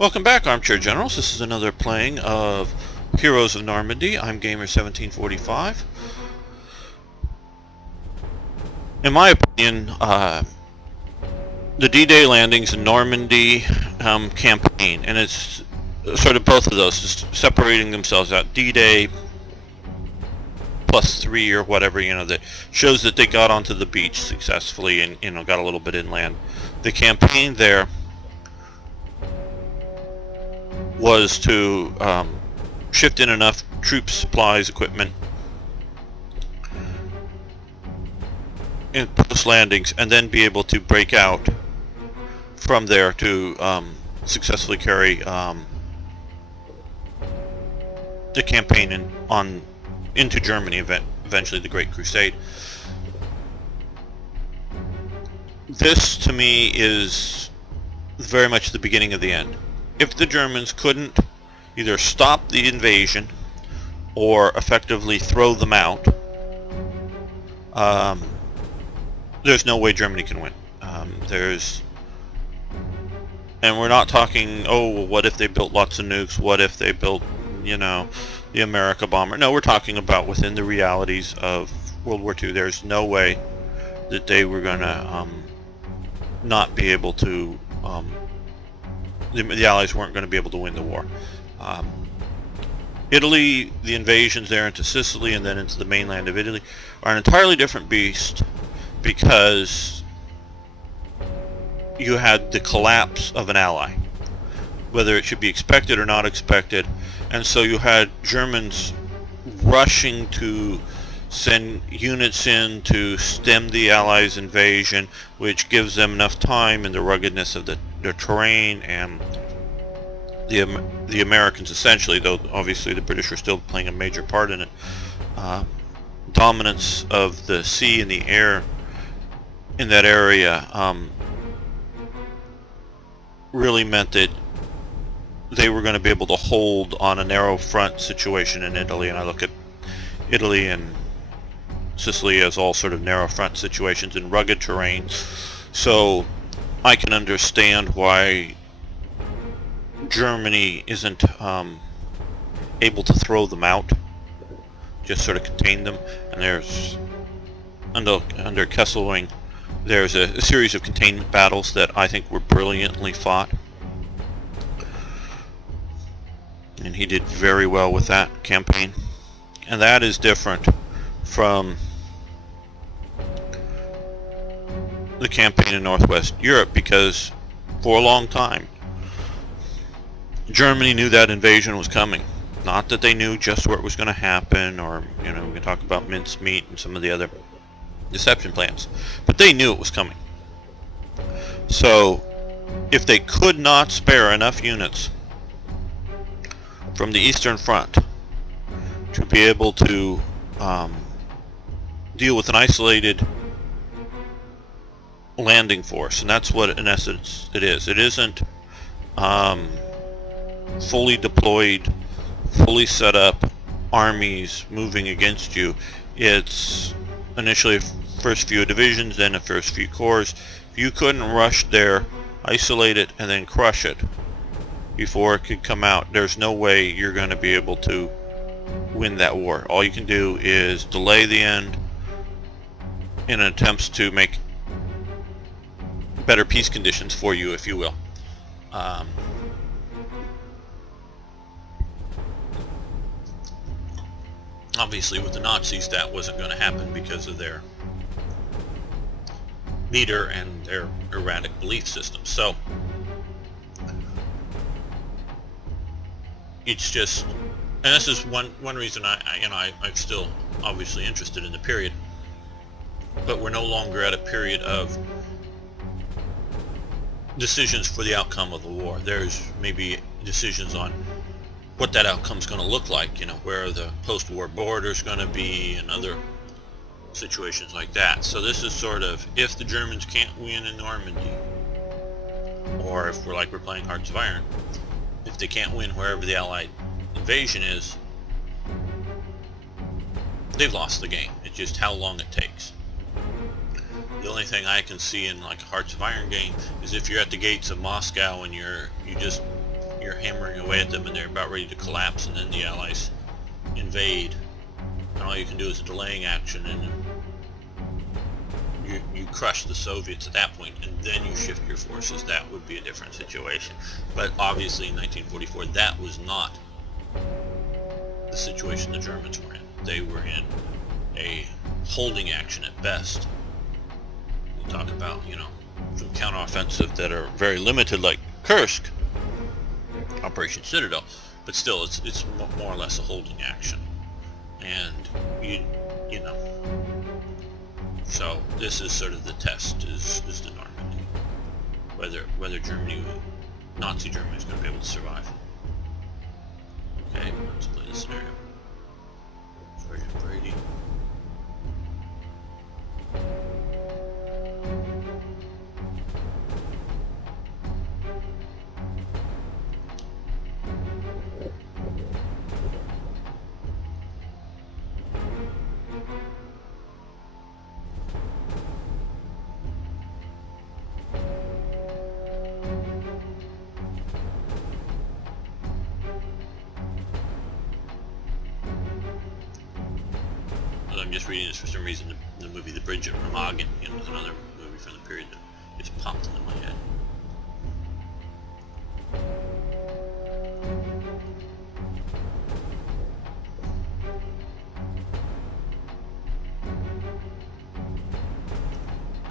Welcome back, Armchair Generals. This is another playing of Heroes of Normandy. I'm Gamer1745. In my opinion, the D-Day landings in Normandy campaign, and it's sort of both of those, just separating themselves out. D-Day +3 or whatever, that shows that they got onto the beach successfully and got a little bit inland. The campaign there was to shift in enough troops, supplies, equipment in post landings, and then be able to break out from there to successfully carry the campaign into Germany, eventually the Great Crusade. This, to me, is very much the beginning of the end. If the Germans couldn't either stop the invasion or effectively throw them out, there's no way Germany can win. And we're not talking, oh, well, what if they built lots of nukes? What if they built, the America bomber? No, we're talking about within the realities of World War II. There's no way that they were going to not be able to, the Allies weren't going to be able to win the war. Italy, the invasions there into Sicily and then into the mainland of Italy are an entirely different beast, because you had the collapse of an ally, whether it should be expected or not expected, and so you had Germans rushing to send units in to stem the Allies' invasion, which gives them enough time in the ruggedness of the terrain, and the Americans essentially, though obviously the British are still playing a major part in it, dominance of the sea and the air in that area really meant that they were going to be able to hold on a narrow front situation in Italy. And I look at Italy and Sicily as all sort of narrow front situations in rugged terrain, so I can understand why Germany isn't able to throw them out, just sort of contain them. And there's under Kesselring, there's a series of containment battles that I think were brilliantly fought, and he did very well with that campaign. And that is different from the campaign in Northwest Europe, because for a long time Germany knew that invasion was coming. Not that they knew just where it was going to happen, or we can talk about mincemeat and some of the other deception plans, but they knew it was coming. So if they could not spare enough units from the Eastern Front to be able to deal with an isolated landing force, and that's what in essence it is. It isn't fully deployed, fully set up armies moving against you. It's initially first few divisions, then the first few corps. If you couldn't rush there, isolate it, and then crush it before it could come out, there's no way you're going to be able to win that war. All you can do is delay the end in attempts to make better peace conditions for you, if you will. Obviously with the Nazis that wasn't going to happen because of their leader and their erratic belief system. So it's just, and this is one reason I'm still obviously interested in the period, but we're no longer at a period of decisions for the outcome of the war. There's maybe decisions on what that outcome's going to look like, where the post-war border's going to be, and other situations like that. So this is sort of, if the Germans can't win in Normandy, or if we're playing Hearts of Iron, if they can't win wherever the Allied invasion is, they've lost the game. It's just how long it takes. The only thing I can see in like a Hearts of Iron game is if you're at the gates of Moscow and you just you're hammering away at them and they're about ready to collapse, and then the Allies invade, and all you can do is a delaying action, and you crush the Soviets at that point, and then you shift your forces. That would be a different situation. But obviously in 1944 that was not the situation the Germans were in. They were in a holding action at best. We talk about, you know, some counteroffensive that are very limited, like Kursk, Operation Citadel, but still it's more or less a holding action. And you know, so this is sort of the test, is the Normandy, whether Germany, Nazi Germany, is going to be able to survive. Okay, let's play the scenario. Sergeant Brady. I'm just reading this for some reason. The movie The Bridge at Remagen, you know, is another movie from the period that just popped into my head.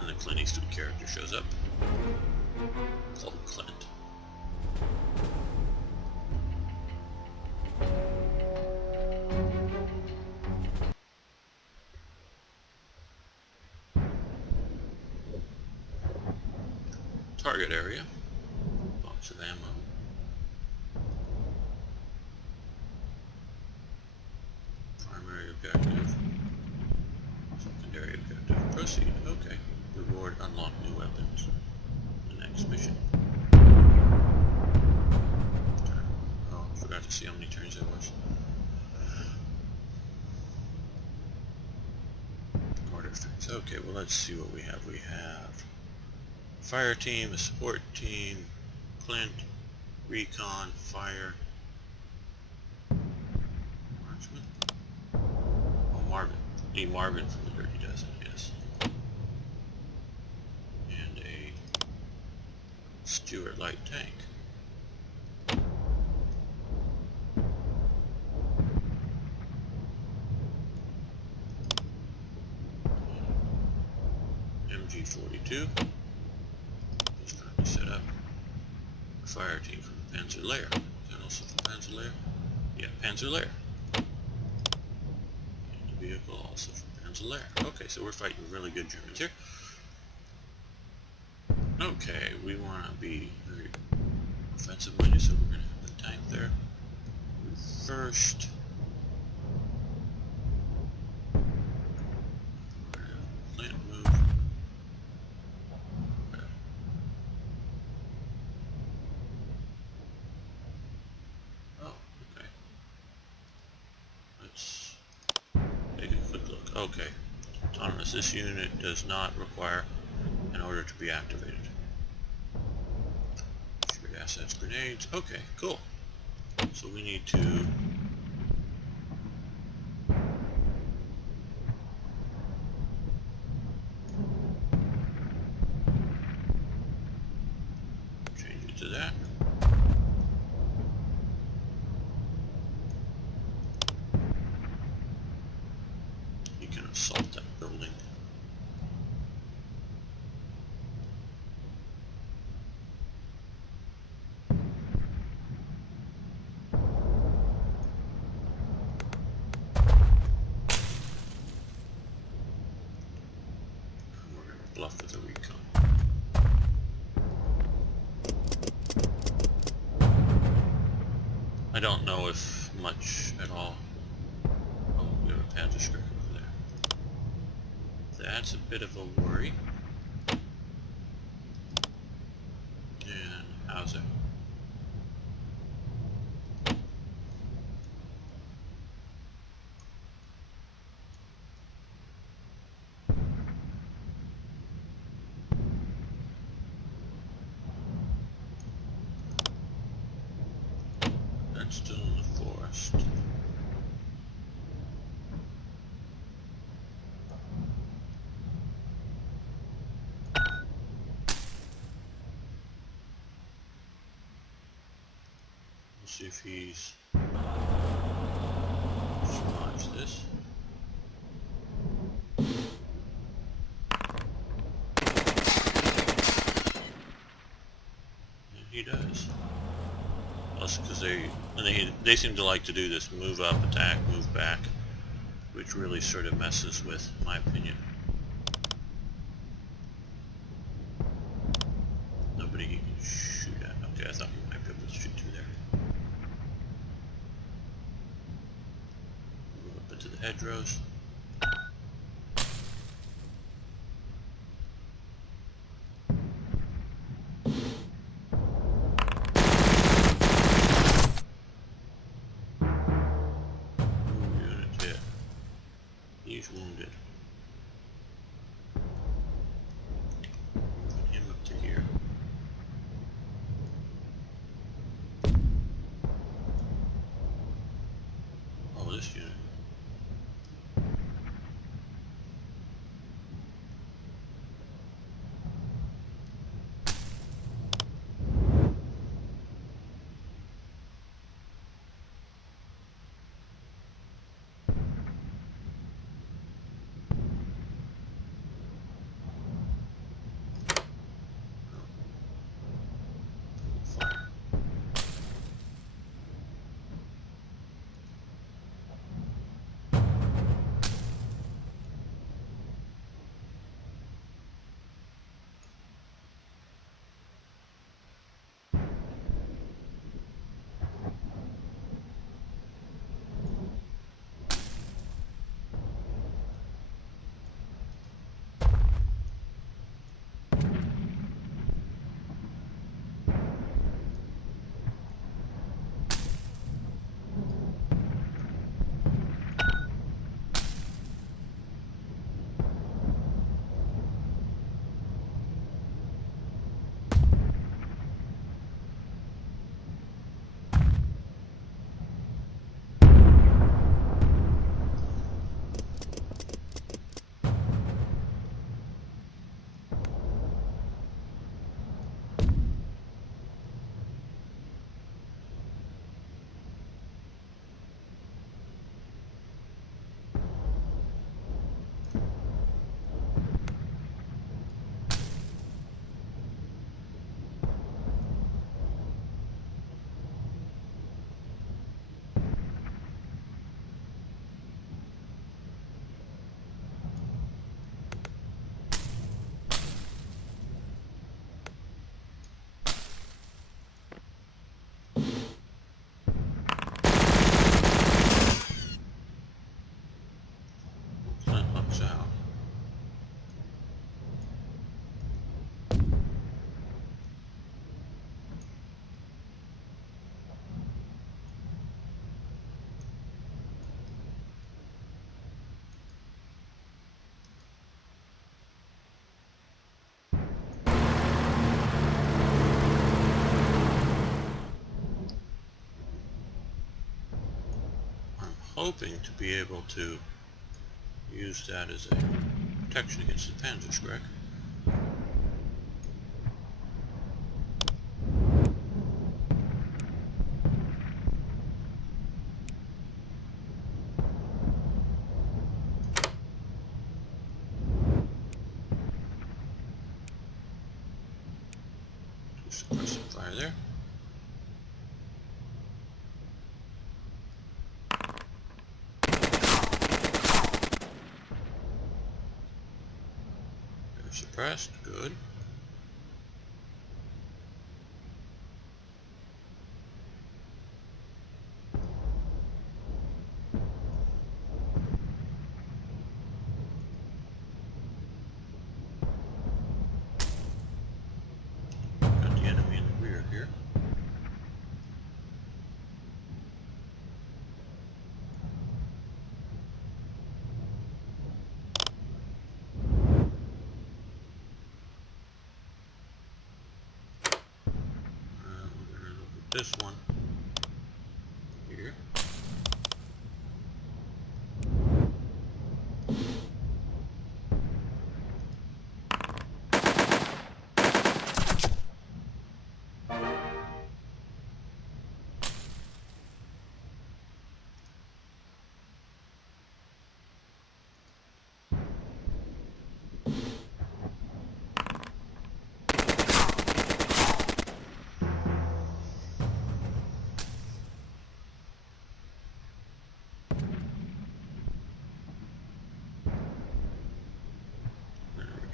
And the Clint Eastwood character shows up, called Clint. Target area, box of ammo. Primary objective, secondary objective. Proceed. Okay. Reward, unlock new weapons. The next mission. Oh, I forgot to see how many turns there was. Order things. Okay, well, let's see what we have. We have fire team, a support team, Clint, recon, fire, marksman. Oh, Marvin. Marvin from the Dirty Dozen, yes. And a Stuart light tank. MG42. Just currently set up. A fire team from the Panzer Lair. Is that also from Panzer Lair? Yeah, Panzer Lair. And the vehicle also from Panzer Lair. Okay, so we're fighting really good Germans here. Okay, we want to be very offensive minded, so we're going to have the tank there. First, we're going to have Clint move. Oh, okay. Let's take a quick look. Okay. Autonomous. This unit does not require an order to be activated. Shoot assets, grenades. Okay, cool. So we need to change it to that. You can assault that building. Bluff with a recon. I don't know if much at all. Oh, we have a Panzer script over there. That's a bit of a worry. And how's it? That's still in the forest. Let's see if he's survives this. And he does. Plus, because they seem to like to do this move up, attack, move back, which really sort of messes with my opinion. Nobody he can shoot at. Okay, I thought he might be able to shoot through there. Move up into the hedgerows. Unit hit. He's wounded. Moving him up to here. Oh, this unit. Fire. Flintlocks out. I'm hoping to be able to use that as a protection against the Panzerschreck. Suppress some fire there. They're suppressed, good. Got the enemy in the rear here. We're going to look at this one.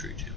treat him.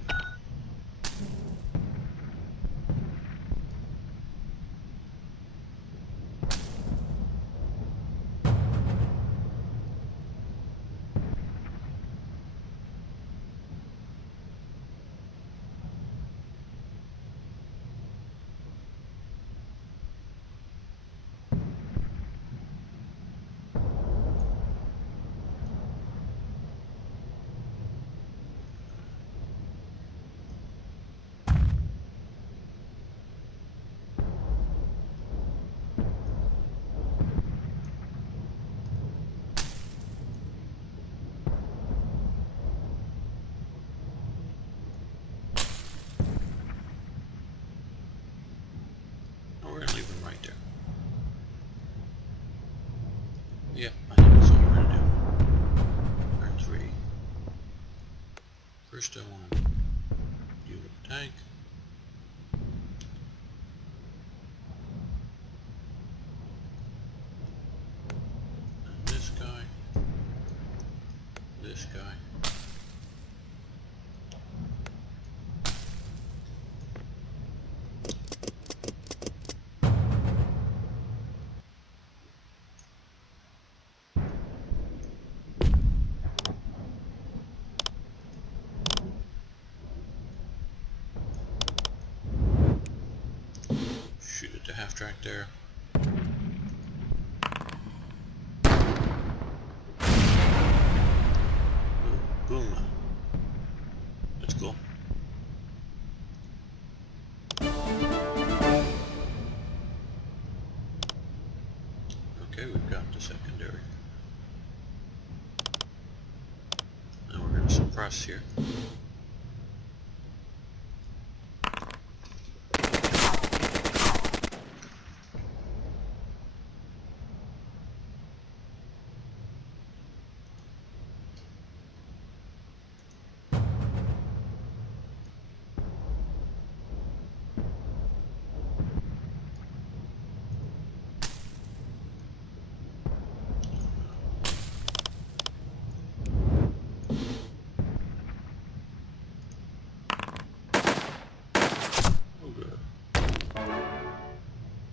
We're gonna leave him right there. Yeah, I think that's what we're gonna do. Turn 3. First I want to deal with the tank. And this guy. This guy. Shoot at the half track there. Boom. That's cool. Okay, we've got the secondary. Now we're going to suppress here.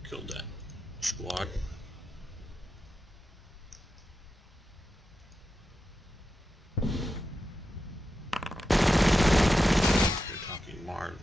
Killed that squad. You're talking Marv.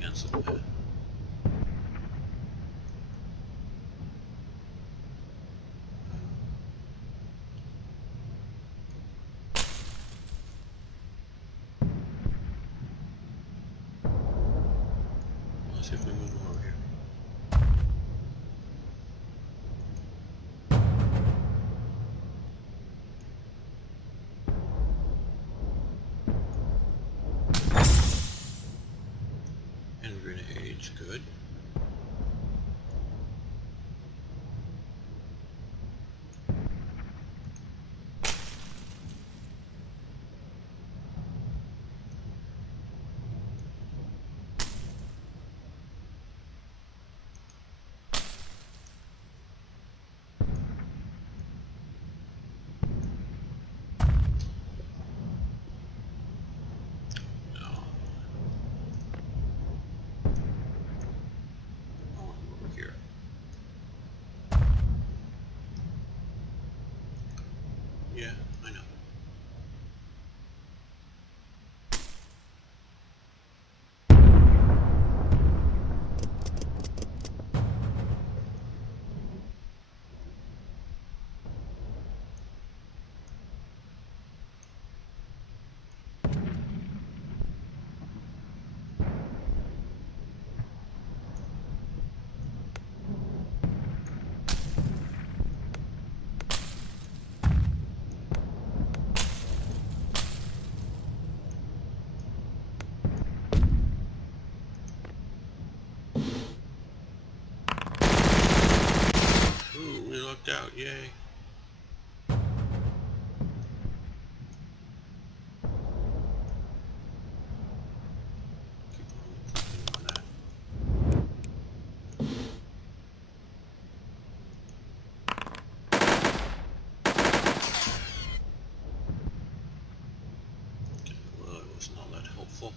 Cancel that. Let's see if we move them over here. And grenades, good. worked out, yay. Well, it was not that helpful.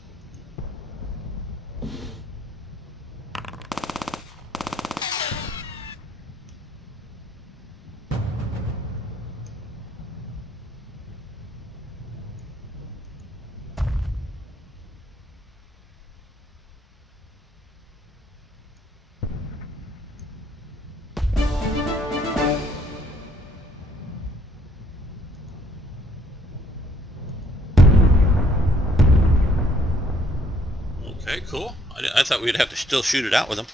Okay, cool. I thought we'd have to still shoot it out with them.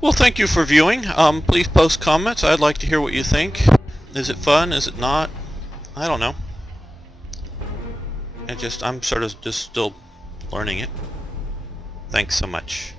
Well, thank you for viewing. Please post comments. I'd like to hear what you think. Is it fun? Is it not? I don't know. I'm sort of just still learning it. Thanks so much.